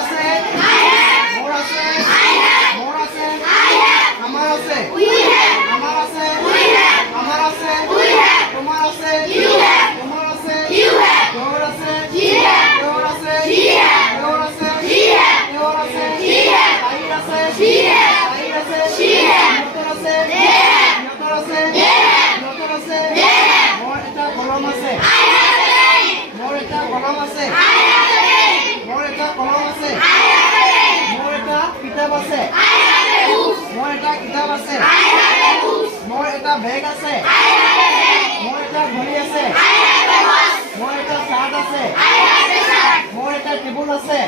আছে মোৰ আছে মোৰ আছে আমাৰ আছে আমাৰ আছে আমাৰ আছে তোমাৰ আছে তোমাৰ আছে তেওঁৰ আছে তেওঁৰ আছে তেওঁৰ আছে তেওঁৰ আছে তাইৰ আছে তাইৰ আছে সিহঁতৰ আছে সিহঁতৰ আছে সিহঁতৰ আছে মোৰ এটা কলম আছে মোৰ এটা কলম আছে মোৰ এটা কলম আছে মোৰ এটা কিতাপ আছে মোৰ এটা কিতাপ আছে মোৰ এটা বেগ আছে মোৰ এটা ঘড়ী আছে মোৰ এটা চাৰ্ট আছে মোৰ এটা টেবুল আছে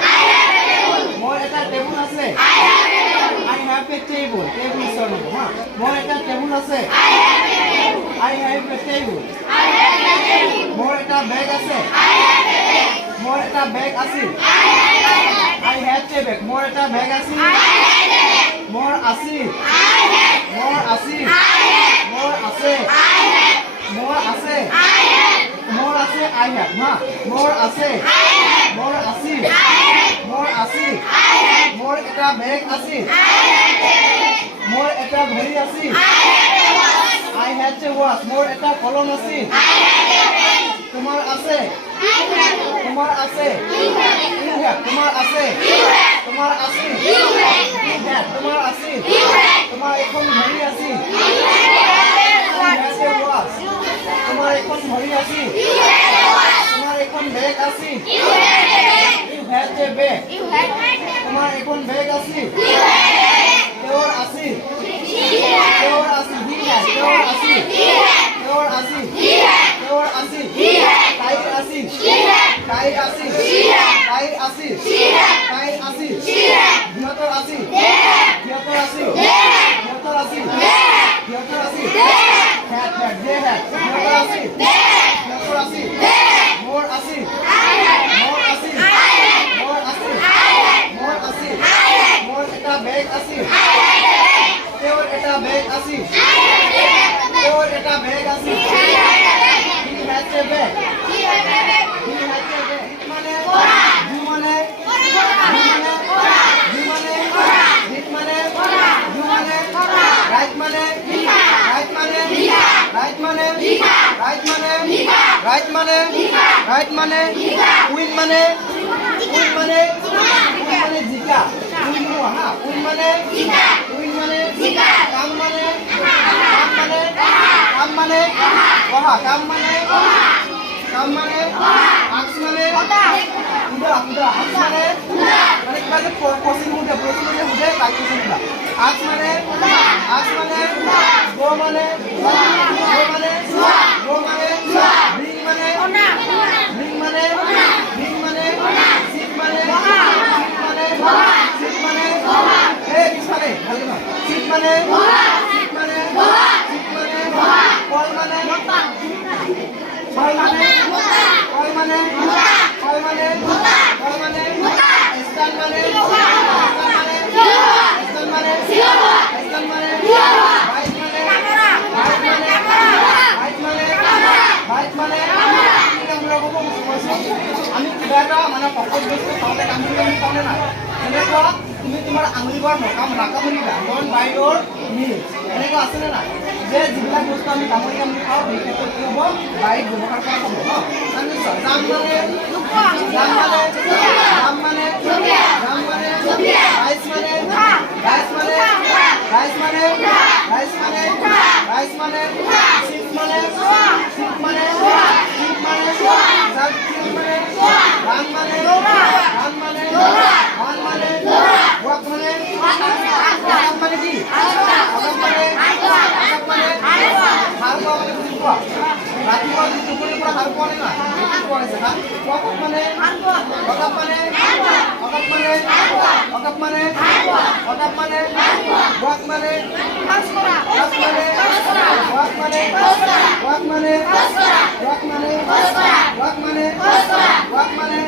মোৰ এটা টেবুল আছে I have a table. Table is on. More eta table ase. I have a table. More eta bag ase. More eta bag ase. I have a bag. More eta bag ase. More ase. More ase. More ase. More ase. More ase. I have. More ase. More ase. More ase. More eta bag ase. More eta ঘড়ী আছে I had to watch. More eta কলম আছে তোমাৰ আছে তোমাৰ আছে you have তোমাৰ আছে তোমাৰ আছে you have তোমাৰ আছে তোমাৰ এখন ঘড়ী আছে I had to watch. তোমাৰ এখন ঘড়ী আছে তোমাৰ এখন বেগ আছে you have a bag তোমাৰ এখন বেগ আছে তেওঁৰ আছে তেওঁৰ আছে তেওঁৰ আছে তেওঁৰ আছে তেওঁৰ আছে তাইৰ আছে তাইৰ আছে তাইৰ আছে তাইৰ আছে সিহঁতৰ আছে সিহঁতৰ আছে সিহঁতৰ আছে সিহঁতৰ আছে সিহঁতৰ আছে সিহঁতৰ আছে মোৰ আছে মোৰ আছে মোৰ আছে মোৰ আছে মোৰ এটা বেগ আছে তেওঁৰ এটা বেগ আছে তেওঁৰ এটা বেগ আছে he has a bag he has a bag মানে du মানে du মানে dit মানে du মানে right মানে right মানে right মানে right মানে right মানে right মানে win মানে win মানে win মানে জিকা win হা win মানে জিকা win মানে জিকা কাম মানে কাম মানে কাম মানে পঢ়া কাম মানে কাম মানে আক্স মানে উদা উদা আক্স মানে মানে কিবা যে কোশ্চেন মুদে প্রশ্ন যে মুদে তাই কোশ্চেন উদা আক্স মানে গো মানে গো মানে ব্রিং মানে ব্রিং মানে ব্রিং মানে সিট মানে সিট মানে এই পিছনে ভালো না সিট মানে সিট মানে সিট মানে কল মানে কল মানে কল মানে কল মানে কল মানে স্ট্যান্ড মানে স্ট্যান্ড মানে স্ট্যান্ড মানে বাইক মানে বাইক মানে বাইক মানে আমি কিবা এটা মানে পকত বস্তু খাওঁতে কামুৰি পাওঁনে নাই এনেকুৱা তুমি তোমাৰ আঙুলিবোৰ নাকামুৰিবা কাৰণ বাহিৰৰ মিল এনেকুৱা আছেনে নাই যে যিবিলাক বস্তু আমি কামুৰি খাওঁ সেই ক্ষেত্ৰত কি হ'ব বাৰীত ব্যৱহাৰ কৰা হ'ব জাম মানে জাম মানে জাম মানে ৰাইচ মানে ৰাইচ মানে ৰাইচ মানে ৰাইচ মানে ৰাইচ মানে চিপ মানে চিপ মানে চিপ মানে জাগ মানে রান মানে রান মানে রান মানে ওয়াক মানে আকাম মানে কি আকাম মানে আকাম মানে হার কোৱা মানে বুজি পোৱা ৰাতিপুৱা টোপনিৰ পৰা হাৰ কোৱা নাই কি কোৱাছে হা ওয়াক মানে ওয়াক মানে ওয়াক মানে ওয়াক মানে ওয়াক মানে ওয়াক মানে পাস করা পাস মানে ওয়াক মানে ওয়াক মানে ওয়াক মানে ওয়াক মানে ওয়াক মানে